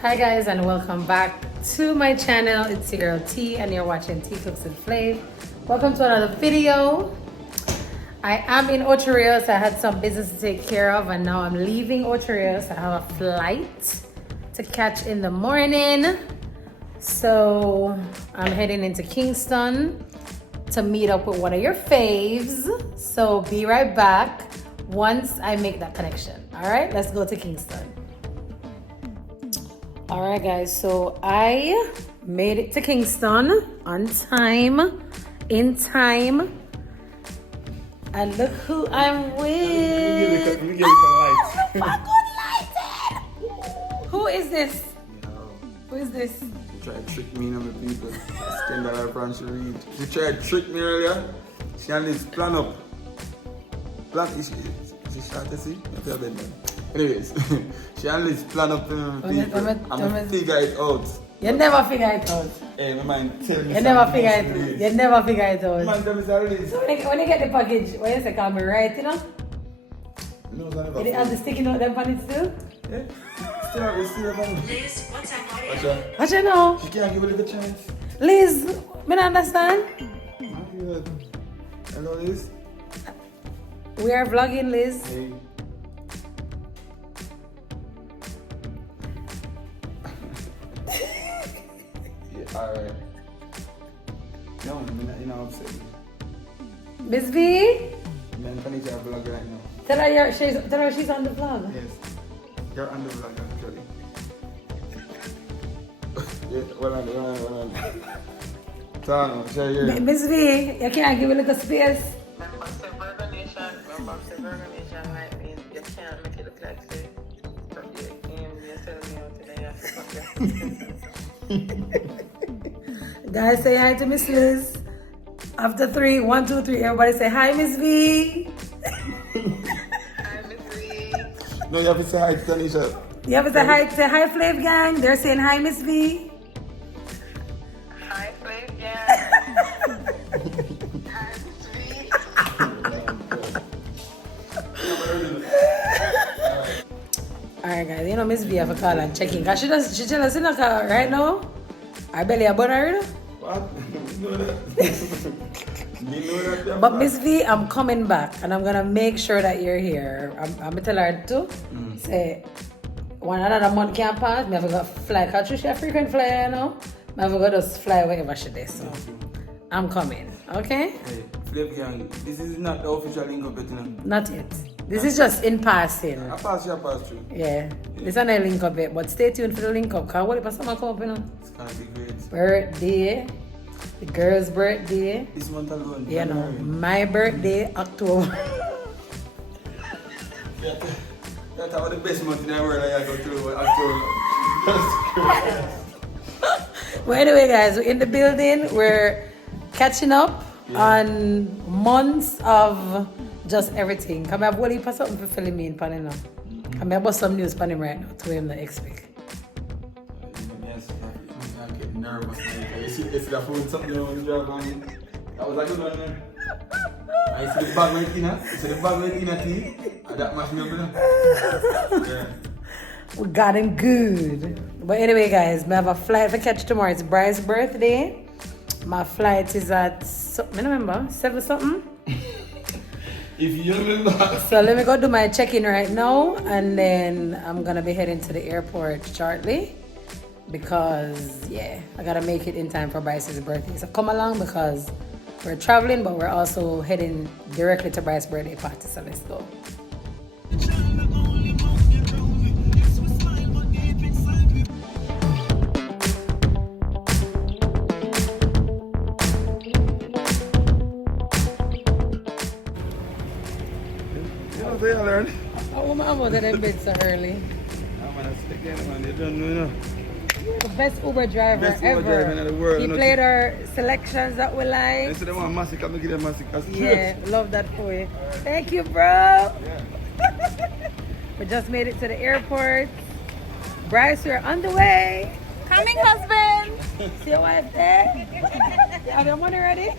Hi guys and welcome back to my channel. It's your girl T and you're watching T Cooks and FLAVE. Welcome to another video. I am in Ocho Rios. I had some business to take care of and now I'm leaving Ocho Rios. I have a flight to catch in the morning. So I'm heading into Kingston to meet up with one of your faves. So be right back once I make that connection. All right, let's go to Kingston. All right, guys, so I made it to Kingston on time, in time. And look who I'm with. Oh, my good lighting. Who is this? Who is this? You tried to trick me, my people. $10 from she read. You tried to trick me earlier. She had this plan up. Plan is she shot to see? Anyways, she had this plan up in people. I'm figure it out. You never figure it out. Hey, my mind tell me. You never figure it out. You never figure it out. Man, tell me sorry. So when you get the package, what you say, can be right, you know? No, I never. It has the sticky note them on it still? Yeah. Still have it. Liz, what's up, What you know? She can't give a little chance. Liz, me not understand. Hello, Liz. We are vlogging, Liz. Hey. Yeah, alright. No, you're not upset. Miss V, Man, can you vlog right now? tell her she's on the vlog. Yes. You're on the vlog actually. Yeah, well on. Tell me, share here. Miss V, you can't give a little space. Burger Nation might mean you can't make it look like say from the game you're telling me out today after Guys, say hi to Miss Liz. After 3, 1, 2, 3, everybody say hi, Miss V. Hi, Miss Lee. No, you have to say hi to Tanisha. You have to say hi, FLAVE gang. They're saying hi, Miss V. Hi, Flave, yeah. Hi, Miss Lee. Alright, guys, you know Miss V have a call and check in. Cause she tell us in the car right now. Our belly a bun already. What? You know that? You know that? But Miss V, I'm coming back and I'm gonna make sure that you're here. I'm gonna tell her too. Say one another month can't pass. Me have to go fly. Cause she a frequent flyer, you know. Me have to go just fly wherever she is. So I'm coming. Okay? Hey, Flip Gang, this is not the official link up yet, you know. Not yet. This is just in passing. I pass through. Yeah. This is not a link up yet, but stay tuned for the link up. Cause what if someone come up, you know? It's gonna be great. Birthday. The girl's birthday. This month alone. You know, my birthday, October. That's one of the best months in the world I go through. October. Well, anyway, guys, we're in the building. We're catching up on months of just everything. Come here, Wally, pass something for filling me in Panay now. Come here, bust some news for him right now to him not expect. Yes, I'm getting nervous. You see the phone, something on the job, man. That was like a good one, man. I see the bag went in, huh? You see the bag went in, tea. And that mashed me up, you know? Yeah. We got him good. But anyway, guys, we have a flight to catch tomorrow. It's Bryce's birthday. My flight is at, I don't remember, 7 something. If you remember. So let me go do my check-in right now. And then I'm going to be heading to the airport shortly. Because, yeah, I got to make it in time for Bryce's birthday. So come along because we're traveling, but we're also heading directly to Bryce's birthday party. So let's go. They learn. Oh, my mom was in bed so early. I'm gonna stick in, man. You don't know, you know. The best Uber driver Best Uber ever. driver in the world, He you know. played our selections that we like. Instead of one massive, I'm gonna give them massive. Yeah, love that for you. Thank you, bro. Yeah. We just made it to the airport. Bryce, we're on the way. Coming, husband. See your wife there? You have your money ready?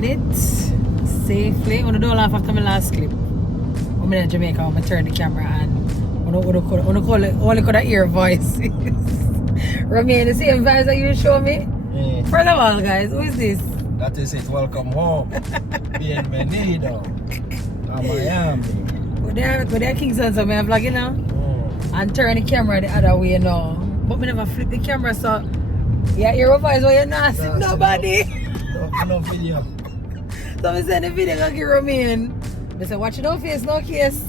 made it safely. I don't laugh after my last clip. I'm in Jamaica, I'm gonna turn the camera on. I only could hear voices. Romain, the same vibes that you show me? Yeah. First of all, guys, who is this? That is it. Welcome home. Bienvenido a Miami. With their Kingston, so I have vlog, you know? And turn the camera the other way now. But me never flip the camera, so yeah, hear a voice where you're not see nobody. No video. So I send the video to Romain. They say, watch it out face, no case.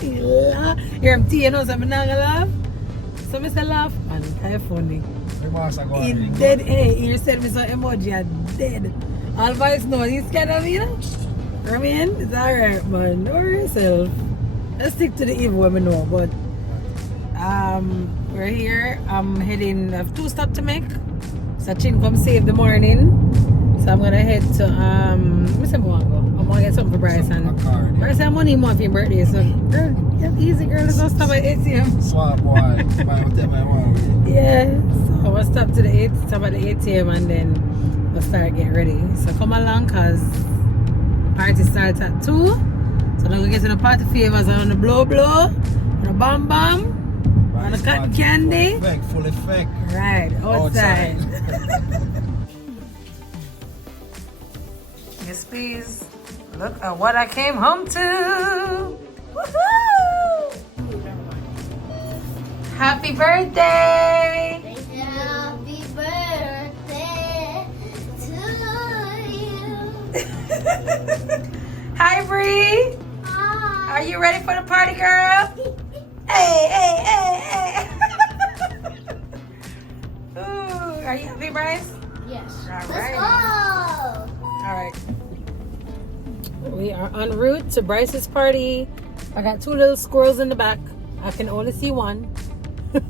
Hear him tea, you know, so I'm not gonna laugh. So I say laugh, and it's kind of funny. He dead, hey, he sent me some emoji, I'm dead. All voice know, he's scared of me, you know? Romain, it's alright, man. Don't worry yourself. Let's stick to the evil what we know, but we're here. I'm heading, I have 2 stops to make. Sachin come save the morning. So I'm gonna head to I'm gonna get something for Bryce and Bryce have money more for your birthday. So girl, that's easy girl, let's go stop at ATM. Swap boy, buy whatever I want. Yeah. So we'll stop to the stop at the ATM and then we'll start getting ready. So come along cause party starts at 2. So then we'll get to the party favors on the blow, on the bomb, on the cotton candy. Full effect. Right, outside. Yes, please. Look at what I came home to. Woohoo! Happy birthday! Happy birthday to you. Hi, Bree. Hi. Are you ready for the party, girl? Hey. Ooh, are you happy, Bryce? Yes. All Let's right. go. All right. We are en route to Bryce's party. I got 2 little squirrels in the back. I can only see one. All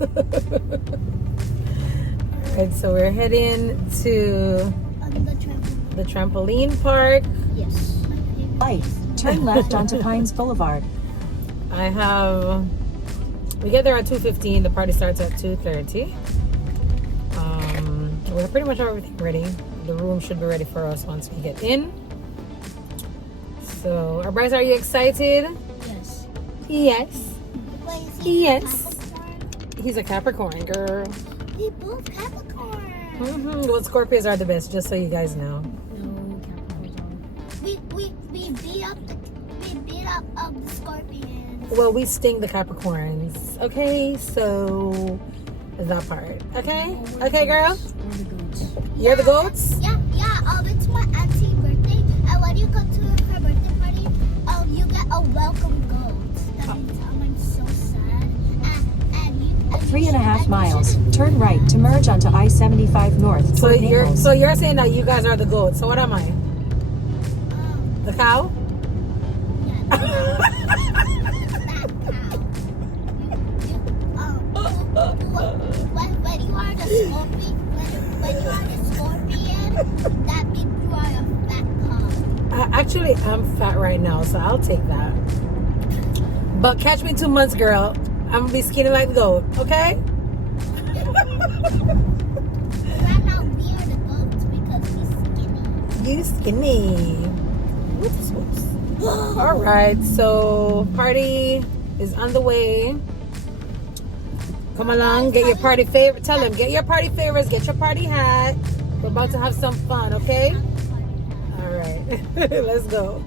right, so we're heading to the trampoline park. Yes. Right, turn left onto Pines Boulevard. We get there at 2:15. The party starts at 2:30. We're pretty much everything ready. The room should be ready for us once we get in. So, Bryce, are you excited? Yes. Yes. Wait, is he Yes. Capricorn? He's a Capricorn, girl. We both Capricorn. Well, Scorpios are the best, just so you guys know. No, Capricorn. We beat up the scorpions. Well, we sting the Capricorns. Okay, so that part. Okay? Okay, girl? We're the goats. You're the goats? Yeah. It's my auntie's birthday, and when you go to her birthday party, you get a welcome goat. That means I'm so sad. And 3.5 miles. Turn right to merge onto I-75 North So toward Naples. you're saying that you guys are the goats. So what am I? The cow? that cow. When you are the scorpion, that means you are a fat cow. Actually, I'm fat right now, so I'll take that. But catch me 2 months, girl. I'm gonna be skinny like the goat, okay? Right now we are the goats because we're skinny. You skinny. Whoops. All right, so party is on the way. Come along, get your party favor. Tell them, get your party favors, get your party hat. We're about to have some fun, okay? All right, let's go.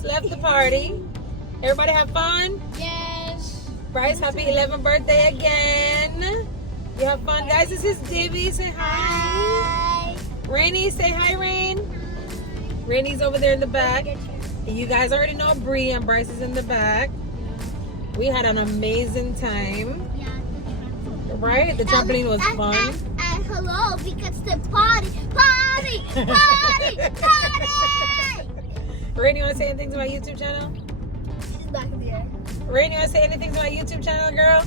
just left the party. Everybody have fun? Yes. Bryce, happy 11th birthday again. You have fun, guys. This is Divvy. Say hi. Hi. Rainy, say hi, Rain. Rainy's over there in the back. You guys already know Bree and Bryce is in the back. We had an amazing time. Yeah, the trampoline. Right? The trampoline was fun. And hello, because the party. Rain, you want to say anything to my YouTube channel? She's back there. Rain, you want to say anything to my YouTube channel, girl?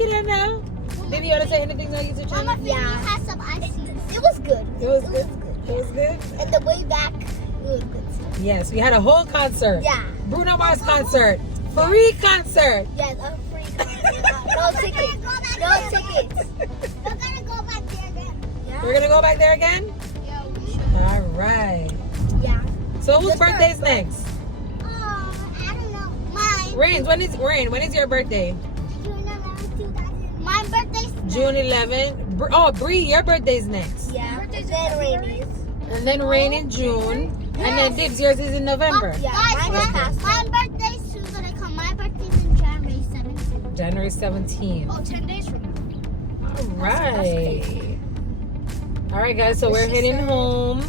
You don't know? Maybe you want to say anything to my YouTube channel? Mama, yeah, had some ice cream. It was good. It was good. It was good? And the way back, it was good stuff. Yes, we had a whole concert. Yeah. Bruno Mars concert. Free concert. Yes, a free concert. No tickets. No tickets. We're gonna go back there again. Yeah. We're going to go back there again? Yeah, we should. All right. Yeah. So whose Just birthday's her. next? I don't know. Mine. When is your birthday? June 11, 2000. My birthday's June 11th. Oh, Bree, your birthday's next. Yeah. Then Rainey's. And then Rain in June. And then Dibs, yours is in November. Yeah, my birthday's soon gonna come. My birthday's in January 17th. January 17th. Oh, 10 days from now. All right. All right, guys. So we're heading home.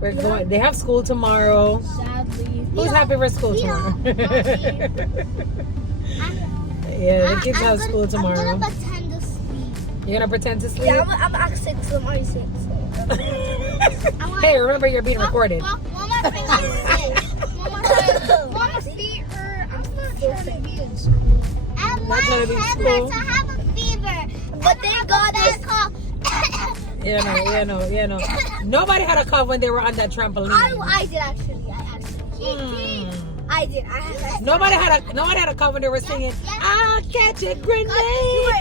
We're going. They have school tomorrow. Sadly. Who's happy for school tomorrow? Yeah, the kids have school tomorrow. I'm gonna pretend to sleep. You're gonna pretend to sleep? Yeah, I'm at 6, so I'm already 6. Hey, remember you're being recorded. One more thing I'm saying. One more fever. I'm not trying to be in school. And my trying to be in head school. hurts. I have a fever. But thank God I called. Yeah, no. Nobody had a cough when they were on that trampoline. I did actually. I did. Nobody had a cough when they were singing. I'll catch a grenade. You were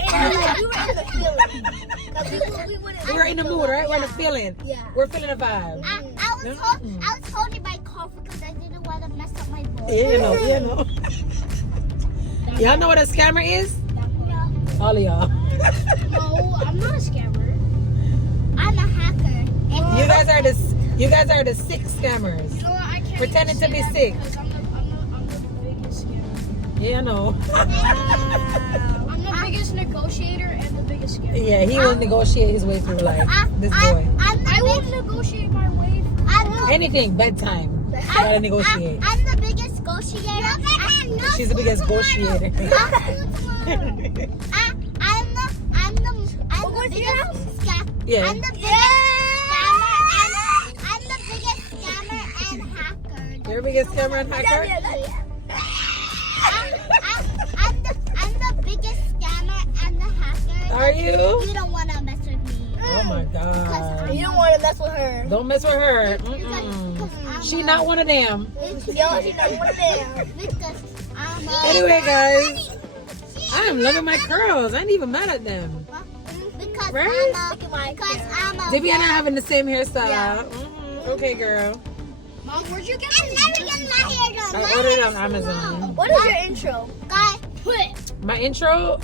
in the feeling. 'Cause We were in the mood, right? We're in the feeling. Yeah. We're feeling the vibe. I was holding my cough because I didn't want to mess up my voice. You know. Y'all know what a scammer is? All of y'all. No, I'm not a scammer. I'm a hacker. You guys are the sick scammers. You know what? I can't Pretending to be say that sick. because I'm the biggest scammer. Yeah, I know. I'm the biggest negotiator and the biggest scammer. Yeah, he will negotiate his way through life. This boy. I won't negotiate my way. Anything, bedtime. You gotta negotiate. I'm the biggest negotiator. She's the biggest negotiator. I'm the biggest scammer. Yeah. I'm the biggest scammer and hacker. You're the biggest scammer and hacker? I'm the biggest scammer and the hacker. Are you? You don't want to mess with me. Oh my God. You don't want to mess with her. Don't mess with her. She not one of them. She's not one of them. Because Anyway, guys, I am loving my curls. I ain't even mad at them. Because Right? I'm a Debbie and I having the same hairstyle. Yeah. Okay, girl. Mom, where'd you get this? I'm never getting my hair done. I ordered it on Amazon. What is your intro? Guys, My intro,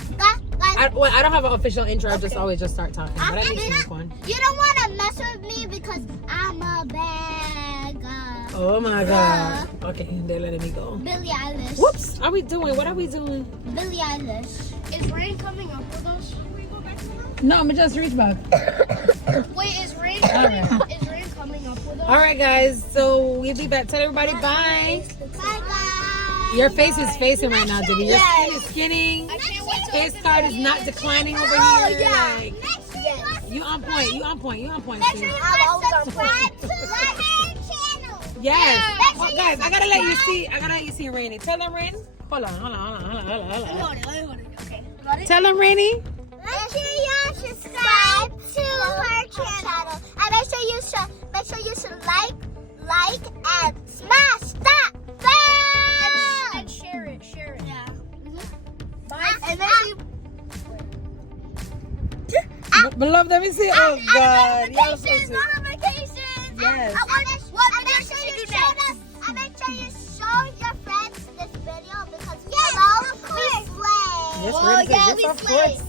I don't have an official intro. I just always just start talking. But I think it's fun. you don't want to mess with me because I'm a bad guy. Oh my God. Okay, they're letting me go. Billie Eilish. Whoops. Are we doing? What are we doing? Billie Eilish. Is Rain coming up with us? No, I'm just reach back. Wait, is Rain Alright. coming up with us? All right, guys. So we'll be back. Tell everybody bye. Bye guys. Your face is facing right now, Debbie. Your Yes. skin is skinning. I can't wait to Face card is not declining over Oh, here. yeah. Like, Make sure you you on point. You on point. You on point. Make sis. sure you guys subscribe to my channel. Yes. Make Well, sure guys, you I gotta let you subscribe. see. I gotta let you see Rainy. Tell them, Rainy. Hold on. Hold it. Okay. Got it? Tell them, Rainy. Make sure you subscribe to her channel. And make sure you should like and smash that bell. And share it. Yeah. Bye. And then Beloved, let me see. Oh God. Y'all so notifications. sweet. Yes. And make sure you show your friends this video because we slay. Yes, Rainy said yes, of course.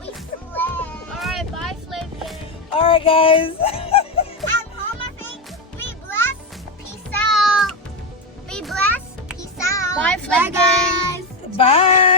We slay. Alright, bye, FLAVE gang. All right, guys. And Homer thing, be blessed. Peace out. Be Bye, flaggers. Bye.